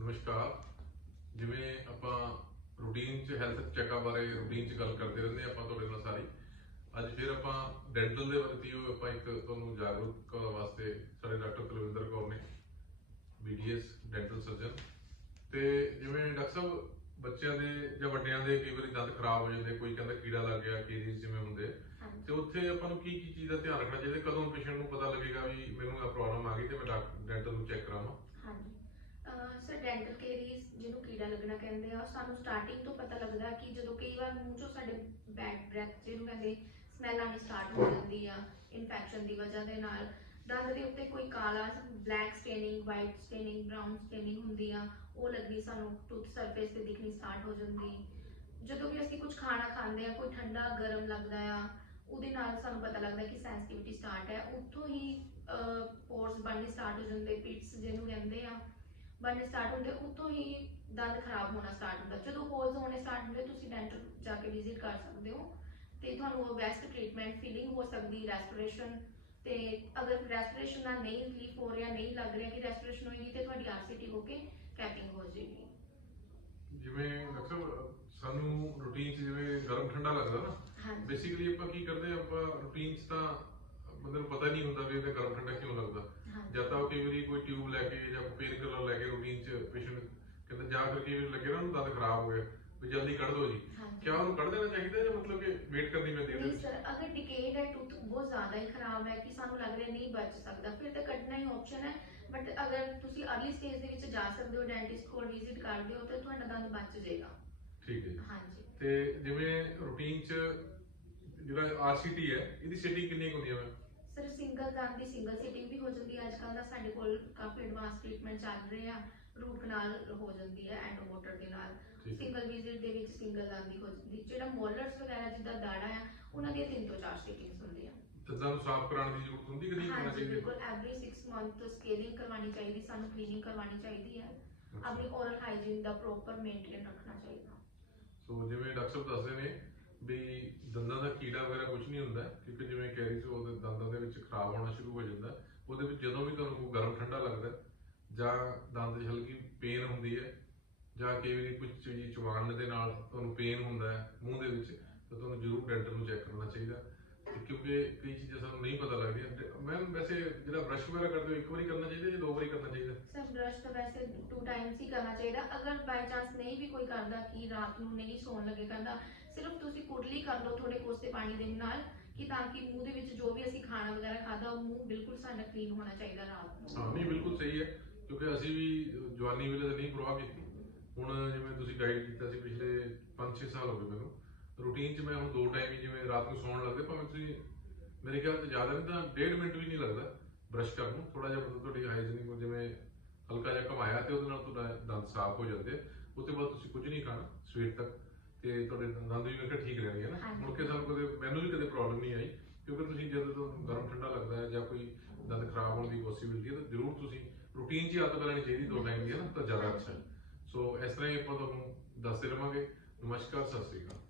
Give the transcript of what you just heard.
ਨਮਸਕਾਰ। ਜਿਵੇਂ ਆਪਾਂ ਰੂਟੀਨ ਚ ਹੈਲਥ ਚੈੱਕਅਪ ਬਾਰੇ ਰੂਟੀਨ ਚ ਗੱਲ ਕਰਦੇ ਰਹਿੰਦੇ ਆਪਾਂ ਤੁਹਾਡੇ ਨਾਲ ਸਾਰੀ। ਅੱਜ ਫਿਰ ਆਪਾਂ ਡੈਂਟਲ ਦੇ ਪ੍ਰਤੀ ਉਹ ਆਪਾਂ ਇੱਕ ਤੁਹਾਨੂੰ ਜਾਗਰੂਕ ਕਰਨ ਵਾਸਤੇ ਸਾਡੇ ਡਾਕਟਰ ਕੁਲਵਿੰਦਰ ਕੌਰ ਨੇ ਬੀਡੀਐਸ ਡੈਂਟਲ ਸਰਜਨ ਤੇ ਜਿਵੇਂ ਡਾਕਟਰ ਸਾਹਿਬ ਬੱਚਿਆਂ ਦੇ ਜਾਂ ਵੱਡਿਆਂ ਦੇ ਕਈ ਵਾਰੀ ਦੰਦ ਖਰਾਬ ਹੋ ਜਾਂਦੇ ਕੋਈ ਕਹਿੰਦਾ ਕੀੜਾ ਲੱਗ ਗਿਆ ਕੇਰੀਜ਼ ਜਿਵੇਂ ਹੁੰਦੇ। ਤੇ ਉੱਥੇ ਆਪਾਂ ਨੂੰ ਕੀ ਕੀ ਚੀਜ਼ ਦਾ ਧਿਆਨ ਰੱਖਣਾ ਚਾਹੀਦਾ ਕਦੋਂ ਪੇਸ਼ੈਂਟ ਨੂੰ ਪਤਾ ਲੱਗੇਗਾ ਵੀ ਮੈਨੂੰ ਇਹ ਪ੍ਰੋਬਲਮ ਆ ਗਈ ਤੇ ਮੈਂ ਡੈਂਟਲ ਨੂੰ ਚੈੱਕ ਕਰਾਵਾਂ ਹਾਂਜੀ ਸਰ ਡੈਂਟਲ ਕੇਰੀਜ਼ ਜਿਹਨੂੰ ਕਹਿੰਦੇ ਆ ਸਾਨੂੰ ਸਟਾਰਟਿੰਗ ਤੋਂ ਪਤਾ ਲੱਗਦਾ ਕਿ ਜਦੋਂ ਕਈ ਵਾਰ ਮੂੰਹ ਚੋਂ ਸਾਡੇ ਬੈਡ ਬ੍ਰੈਥ ਜਿਹਨੂੰ ਕਹਿੰਦੇ ਸਮੈਲ ਆਣੀ ਸਟਾਰਟ ਹੋ ਜਾਂਦੀ ਆ ਇਨਫੈਕਸ਼ਨ ਦੀ ਵਜ੍ਹਾ ਦੇ ਨਾਲ। ਦੰਦ ਦੇ ਉੱਤੇ ਕੋਈ ਕਾਲਾ black staining white staining brown staining ਹੁੰਦੀ ਆ ਉਹ ਲੱਗਦੀ ਸਾਨੂੰ ਟੂਥ ਸਰਫੇਸ ਤੇ ਦਿਖਣੀ ਸਟਾਰਟ ਹੋ ਜਾਂਦੀ। ਜਦੋਂ ਵੀ ਅਸੀਂ ਕੁਝ ਖਾਣਾ ਖਾਂਦੇ ਆ, ਕੋਈ ਠੰਡਾ, ਗਰਮ ਲੱਗਦਾ ਆ, ਉਹਦੇ ਨਾਲ ਸਾਨੂੰ ਪਤਾ ਲੱਗਦਾ ਕਿ ਸੈਂਸਿਟੀਵਿਟੀ ਸਟਾਰਟ ਹੈ। ਉੱਥੋਂ ਹੀ ਪੋਰਸ ਬਣਨੇ ਸਟਾਰਟ ਹੋ ਜਾਂਦੇ ਪਿਟਸ ਜਿਹਨੂੰ ਕਹਿੰਦੇ ਆ। ਬਣਨੇ ਸਟਾਰਟ ਹੁੰਦੇ ਉੱਥੋਂ ਹੀ ਦੰਦ ਖਰਾਬ ਹੋਣਾ ਸਟਾਰਟ ਹੁੰਦਾ। ਜਦੋਂ ਹੋਲਸ ਹੋਣੇ ਸਟਾਰਟ ਹੁੰਦੇ ਤੁਸੀਂ ਡੈਂਟਲ ਜਾ ਕੇ ਵਿਜ਼ਿਟ ਕਰ ਸਕਦੇ ਹੋ। ਤੇ ਤੁਹਾਨੂੰ ਉਹ ਬੈਸਟ ਟ੍ਰੀਟਮੈਂਟ ਫੀਲਿੰਗ ਹੋ ਸਕਦੀ ਰੈਸਟੋਰੇਸ਼ਨ ਤੇ ਅਗਰ ਰੈਸਟੋਰੇਸ਼ਨ ਨਾਲ ਨਹੀਂ ਰਿਲੀਫ ਹੋ ਰਿਹਾ ਨਹੀਂ ਲੱਗ ਰਿਹਾ ਕਿ ਰੈਸਟੋਰੇਸ਼ਨ ਹੋਏਗੀ ਤੇ ਤੁਹਾਡੀ ਆਰਸੀਟੀ ਹੋ ਕੇ ਕੈਪਿੰਗ ਹੋ ਜਾਏਗੀ। ਜਿਵੇਂ ਸਾਹਿਬ, ਸਾਨੂੰ ਰੂਟੀਨ 'ਚ ਜਿਵੇਂ ਗਰਮ ਠੰਡਾ ਲੱਗਦਾ ਨਾ ਬੇਸਿਕਲੀ ਆਪਾਂ ਕੀ ਕਰਦੇ ਆਪਾਂ ਰੂਟੀਨ 'ਚ ਤਾਂ ਬੰਦੇ ਨੂੰ ਪਤਾ ਨਹੀਂ ਹੁੰਦਾ ਵੀ ਇਹਦਾ ਗਰਮ ਠੰਡਾ ਕਿਉਂ ਲੱਗਦਾ। ਜਾਂ ਤਾਂ ਉਹ ਕਈ ਵਾਰੀ ਕੋਈ ਟਿਊਬ ਲੈ ਕੇ ਜਾਂ ਪੇਨ ਕਿਲਰ ਲੈ ਕੇ ਰੂਟੀਨ 'ਚ ਪੇਸ਼ੈਂਟ ਕਹਿੰਦਾ ਜਾਂ ਫਿਰ ਕਈ ਵਾਰੀ ਲੱਗੇ ਨਾ ਉਹਨੂੰ ਦੰਦ ਖਰਾਬ ਹੋ ਗਿਆ ਵੀ ਜਲਦੀ ਕੱਢ ਦਿਓ ਜੀ। ਹਾਂਜੀ। ਕਿਆ ਉਹਨੂੰ ਕੱਢ ਦੇਣਾ ਚਾਹੀਦਾ ਜਾਂ ਮਤਲਬ ਕਿ ਵੇਟ ਕਰਨੀ ਪੈਂਦੀ ਹੈ ਨਹੀਂ? ਸਰ ਅਗਰ ਡਿਕੇਡ ਹੈ ਟੂਥ ਬਹੁਤ ਜ਼ਿਆਦਾ ਹੀ ਖਰਾਬ ਹੈ ਕਿ ਸਾਨੂੰ ਲੱਗ ਰਿਹਾ ਨਹੀਂ ਬਚ ਸਕਦਾ ਫਿਰ ਤਾਂ ਕੱਢਣਾ ਹੀ ਆਪਸ਼ਨ ਹੈ। ਬਟ ਅਗਰ ਤੁਸੀਂ ਅਰਲੀ ਸਟੇਜ ਦੇ ਵਿੱਚ ਜਾ ਸਕਦੇ ਹੋ ਡੈਂਟਿਸਟ ਕੋਲ ਵਿਜ਼ਿਟ ਕਰਦੇ ਹੋ ਤਾਂ ਤੁਹਾਡਾ ਦੰਦ ਬਚ ਜਾਏਗਾ। ਠੀਕ ਹੈ ਜੀ। ਹਾਂਜੀ। ਤੇ ਜਿਵੇਂ ਰੂਟੀਨ 'ਚ ਜਿਹੜਾ ਆਰਸੀਟੀ ਹੈ ਇਹਦੀ ਸੈਟਿੰਗ ਕਿੰਨੀ ਕੁ ਹੁੰਦੀ ਹੈ ਸਰ ਸਿੰਗਲ ਦੰਦ ਦੀ ਸਿੰਗਲ ਸੀਟਿੰਗ ਵੀ ਹੋ ਜਾਂਦੀ ਹੈ। ਅੱਜਕੱਲ ਦਾ ਸਾਡੇ ਕੋਲ ਕਾਫੀ ਐਡਵਾਂਸ ਟ੍ਰੀਟਮੈਂਟ ਚੱਲ ਰਹੇ ਆ। ਰੂਟ ਕਨਾਲ ਹੋ ਜਾਂਦੀ ਹੈ ਐਂਡੋਮੋਟਰ ਦੇ ਨਾਲ। ਠੀਕ ਹੈ। ਸਿੰਗਲ ਵਿਜ਼ਿਟ ਦੇ ਵਿੱਚ ਸਿੰਗਲ ਦੰਦ ਦੀ ਹੋ ਜਾਂਦੀ ਜਿਹੜਾ ਮੋਲਰਸ ਵਗੈਰਾ ਜਿੱਦਾਂ ਦਾੜਾ ਆ ਉਹਨਾਂ ਦੀਆਂ ਤਿੰਨ ਤੋਂ ਚਾਰ ਸੀਟਿੰਗਸ ਹੁੰਦੀਆਂ। ਦੰਦਾਂ ਨੂੰ ਸਾਫ਼ ਕਰਾਉਣ ਦੀ ਜ਼ਰੂਰਤ ਹੁੰਦੀ ਕਿ ਨਹੀਂ ਹੋਣਾ ਹਾਂਜੀ ਚਾਹੀਦਾ ਬਿਲਕੁਲ। ਐਵਰੀ 6 ਮੰਥ ਸਕੇਲਿੰਗ ਕਰਵਾਉਣੀ ਚਾਹੀਦੀ ਸਾਨੂੰ ਕਲੀਨਿੰਗ ਕਰਵਾਉਣੀ ਚਾਹੀਦੀ ਹੈ। ਆਪਣੀ oral ਹਾਈਜੀਨ ਦਾ ਪ੍ਰੋਪਰ ਮੇਨਟੇਨ ਰੱਖਣਾ ਚਾਹੀਦਾ। ਸੋ ਜਿਵੇਂ ਡਾਕਟਰ ਸਾਹਿਬ ਦੱਸਦੇ ਨੇ ਵੀ ਦੰਦਾਂ ਦਾ ਕੀੜਾ ਵਗੈਰਾ ਕੁਝ ਨਹੀਂ ਹੁੰਦਾ ਕਿਉਂਕਿ ਜਿਵੇਂ ਕੈਰੀਜ਼ ਉਹਦੇ ਦੰਦਾਂ ਦੇ ਵਿੱਚ ਖਰਾਬ ਹੋਣਾ ਸ਼ੁਰੂ ਹੋ ਜਾਂਦਾ। ਉਹਦੇ ਵਿੱਚ ਜਦੋਂ ਵੀ ਤੁਹਾਨੂੰ ਕੋਈ ਗਰਮ ਠੰਡਾ ਲੱਗਦਾ ਜਾਂ ਦੰਦ 'ਚ ਹਲਕੀ ਪੇਨ ਹੁੰਦੀ ਹੈ ਜਾਂ ਕਈ ਵਾਰੀ ਕੁਝ ਚੀਜ਼ ਚਬਾਉਣ ਦੇ ਨਾਲ ਤੁਹਾਨੂੰ ਪੇਨ ਹੁੰਦਾ ਹੈ ਮੂੰਹ ਦੇ ਵਿੱਚ ਤਾਂ ਤੁਹਾਨੂੰ ਜ਼ਰੂਰ ਡੈਂਟਲ ਨੂੰ ਚੈੱਕ ਕਰਨਾ ਚਾਹੀਦਾ। ਕਿਉਂਕਿ ਕਈ ਚੀਜ਼ਾਂ ਸਾਨੂੰ ਨਹੀਂ ਪਤਾ ਲੱਗਦੀਆਂ। ਮੈਮ ਵੈਸੇ ਜਿਹੜਾ ਬ੍ਰਸ਼ ਵਗੈਰਾ ਕਰਦੇ ਹੋ ਇੱਕ ਵਾਰੀ ਕਰਨਾ ਚਾਹੀਦਾ ਜਾਂ ਦੋ ਵਾਰੀ ਕਰਨਾ ਚਾਹੀਦਾ? ਸਰ ਬ੍ਰਸ਼ ਤਾਂ ਵੈਸੇ ਟੂ ਟਾਈਮਸ ਹੀ ਕਰਨਾ ਚਾਹੀਦਾ। ਅਗਰ ਬਾਈ ਚਾਂਸ ਨਹੀਂ ਵੀ ਕੋਈ ਕਰਦਾ ਕਿ ਰਾਤ ਨੂੰ ਨਹੀਂ ਸੌਣ ਲੱਗੇ ਕਰਦਾ ਸਿਰਫ ਤੁਸੀਂ ਕੁਰਲੀ ਕਰ ਲਓ ਥੋੜੇ ਕੋਸੇ ਪਾਣੀ ਦੇ ਨਾਲ ਕਿ ਤਾਂ ਕਿ ਮੂੰਹ ਦੇ ਵਿੱਚ ਜੋ ਵੀ ਅਸੀਂ ਖਾਣਾ ਵਗੈਰਾ ਖਾਦਾ ਉਹ ਮੂੰਹ ਬਿਲਕੁਲ ਸਾਡਾ ਕਲੀਨ ਹੋਣਾ ਚਾਹੀਦਾ ਰਾਤ ਨੂੰ। ਹਾਂ ਨਹੀਂ ਬਿਲਕੁਲ ਸਹੀ ਹੈ। ਕਿਉਂਕਿ ਅਸੀਂ ਵੀ ਜਵਾਨੀ ਵੇਲੇ ਤਾਂ ਨਹੀਂ ਪ੍ਰਵਾਹ ਕੀਤੀ। ਹੁਣ ਜਿਵੇਂ ਤੁਸੀਂ ਗਾਈਡ ਕੀਤਾ ਸੀ ਪਿਛਲੇ 5-6 ਸਾਲ ਹੋ ਗਏ ਮੈਨੂੰ। ਰੂਟੀਨ 'ਚ ਮੈਂ ਹੁਣ ਦੋ ਟਾਈਮ ਹੀ ਜਿਵੇਂ ਰਾਤ ਨੂੰ ਸੌਣ ਲੱਗਦੇ ਭਾਵੇਂ ਤੁਸੀਂ ਮੇਰੇ ਖਿਆਲ 'ਚ ਜ਼ਿਆਦਾ ਨਹੀਂ ਤਾਂ ਡੇਢ ਮਿੰਟ ਵੀ ਨਹੀਂ ਲੱਗਦਾ ਬ੍ਰਸ਼ ਕਰਨ ਨੂੰ। ਥੋੜਾ ਜਿਹਾ ਮਤਲਬ ਤੁਹਾਡੀ ਹਾਈਜੀਨਿਕ ਜਿਵੇਂ ਹਲਕਾ ਜਿਹਾ ਘਮਾਇਆ ਤੇ ਉਹਦੇ ਨਾਲ ਤੁਹਾਡਾ ਦੰਦ ਸਾਫ਼ ਹੋ ਜਾਂਦੇ ਉਸ ਤੋਂ ਬਾਅਦ ਤੁਸੀਂ ਕੁਝ ਨਹੀਂ ਖਾਣਾ ਸਵੇਰ ਤੱਕ। ਤੇ ਤੁਹਾਡੇ ਦੰਦ ਵੀ ਮੈਂ ਕਿਹਾ ਠੀਕ ਰਹਿਣਗੇ ਨਾ। ਮੁੜ ਕੇ ਸਾਨੂੰ ਕਦੇ ਮੈਨੂੰ ਵੀ ਕਦੇ ਪ੍ਰੋਬਲਮ ਨਹੀਂ ਆਈ। ਕਿਉਂਕਿ ਤੁਸੀਂ ਜਦੋਂ ਤੁਹਾਨੂੰ ਗਰਮ ਠੰਡਾ ਲੱਗਦਾ ਹੈ ਜਾਂ ਕੋਈ ਦੰਦ ਖਰਾਬ ਹੋਣ ਦੀ ਪੋਸਿਬਿਲਿਟੀ ਹੈ ਤਾਂ ਜ਼ਰੂਰ ਤੁਸੀਂ ਰੂਟੀਨ 'ਚ ਹੀ ਆਦਤ ਲੈਣੀ ਚਾਹੀਦੀ ਦੋ ਟਾਈਮ ਦੀ ਹੈ ਨਾ, ਤਾਂ ਜ਼ਿਆਦਾ ਅੱਛਾ ਸੋ ਇਸ ਤਰ੍ਹਾਂ ਹੀ ਆਪਾਂ ਤੁਹਾਨੂੰ ਦੱਸਦੇ ਰਵਾਂਗੇ। ਨਮਸਕਾਰ, ਸਤਿ ਸ੍ਰੀ ਅਕਾਲ।